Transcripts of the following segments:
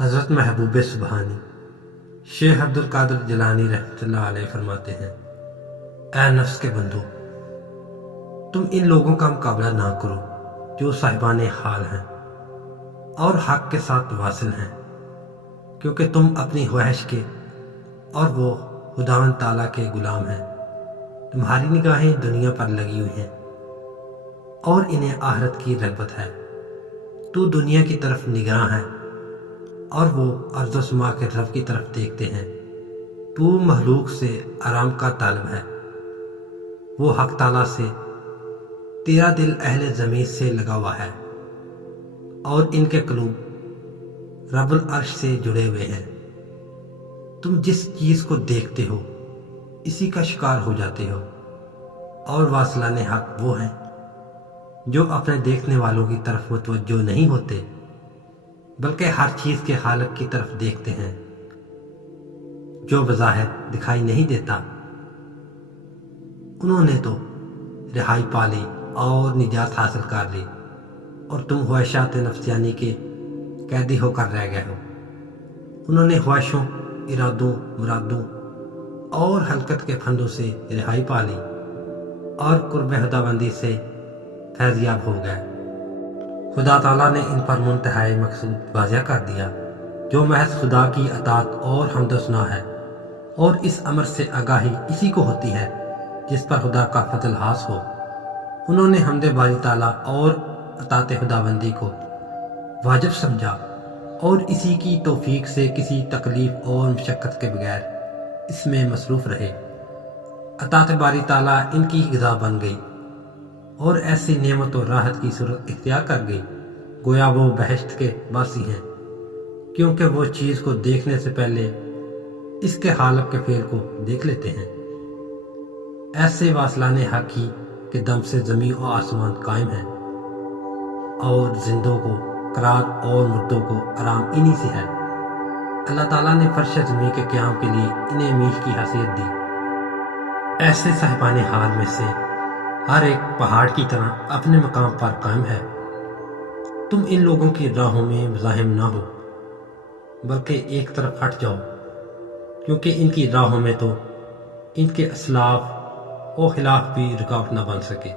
حضرت محبوب سبحانی شیخ عبد القادر جیلانی رحمۃ اللہ علیہ فرماتے ہیں، اے نفس کے بندو، تم ان لوگوں کا مقابلہ نہ کرو جو صاحبان حال ہیں اور حق کے ساتھ واصل ہیں، کیونکہ تم اپنی خواہش کے اور وہ خداوند تعالیٰ کے غلام ہیں۔ تمہاری نگاہیں دنیا پر لگی ہوئی ہیں اور انہیں آخرت کی رغبت ہے۔ تو دنیا کی طرف نگراں ہے اور وہ ارض و سما کے رب کی طرف دیکھتے ہیں۔ تو مخلوق سے آرام کا طالب ہے، وہ حق تعالیٰ سے۔ تیرا دل اہل زمین سے لگا ہوا ہے اور ان کے قلوب رب العرش سے جڑے ہوئے ہیں۔ تم جس چیز کو دیکھتے ہو اسی کا شکار ہو جاتے ہو، اور واصلان حق وہ ہیں جو اپنے دیکھنے والوں کی طرف متوجہ نہیں ہوتے بلکہ ہر چیز کے خالق کی طرف دیکھتے ہیں جو بظاہر دکھائی نہیں دیتا۔ انہوں نے تو رہائی پا لی اور نجات حاصل کر لی، اور تم خواہشات نفسیانی کے قیدی ہو کر رہ گئے ہو۔ انہوں نے خواہشوں، ارادوں، مرادوں اور حلقت کے پھندوں سے رہائی پا لی اور قرب خداوندی سے فیضیاب ہو گئے۔ خدا تعالیٰ نے ان پر منتہائی مقصود واضح کر دیا جو محض خدا کی اطاعت اور حمد و ثنا ہے، اور اس امر سے آگاہی اسی کو ہوتی ہے جس پر خدا کا فضل خاص ہو۔ انہوں نے حمد باری تعالیٰ اور اطاعت خداوندی کو واجب سمجھا اور اسی کی توفیق سے کسی تکلیف اور مشقت کے بغیر اس میں مصروف رہے۔ اطاعت باری تعالیٰ ان کی غذا بن گئی اور ایسی نعمت و راحت کی صورت اختیار کر گئی گویا وہ بہشت کے باسی ہیں، کیونکہ وہ چیز کو دیکھنے سے پہلے اس کے خالق کے فعل کو دیکھ لیتے ہیں۔ ایسے واصلان حق ہی کے دم سے زمین و آسمان قائم ہیں، اور زندوں کو قرار اور مردوں کو آرام انہی سے ہے۔ اللہ تعالیٰ نے فرش زمین کے قیام کے لیے انہیں میخ کی حیثیت دی۔ ایسے صاحبان حال میں سے ہر ایک پہاڑ کی طرح اپنے مقام پر قائم ہے۔ تم ان لوگوں کی راہوں میں مزاحم نہ ہو بلکہ ایک طرف ہٹ جاؤ، کیونکہ ان کی راہوں میں تو ان کے اسلاف و خلاف بھی رکاوٹ نہ بن سکے۔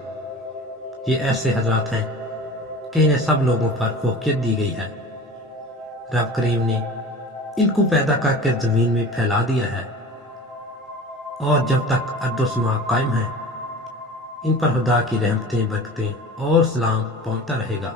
یہ ایسے حضرات ہیں کہ انہیں سب لوگوں پر فوقیت دی گئی ہے۔ رب کریم نے ان کو پیدا کر کے زمین میں پھیلا دیا ہے، اور جب تک ارض و سما قائم ہے ان پر خدا کی رحمتیں، برکتیں اور سلام پہنچتا رہے گا۔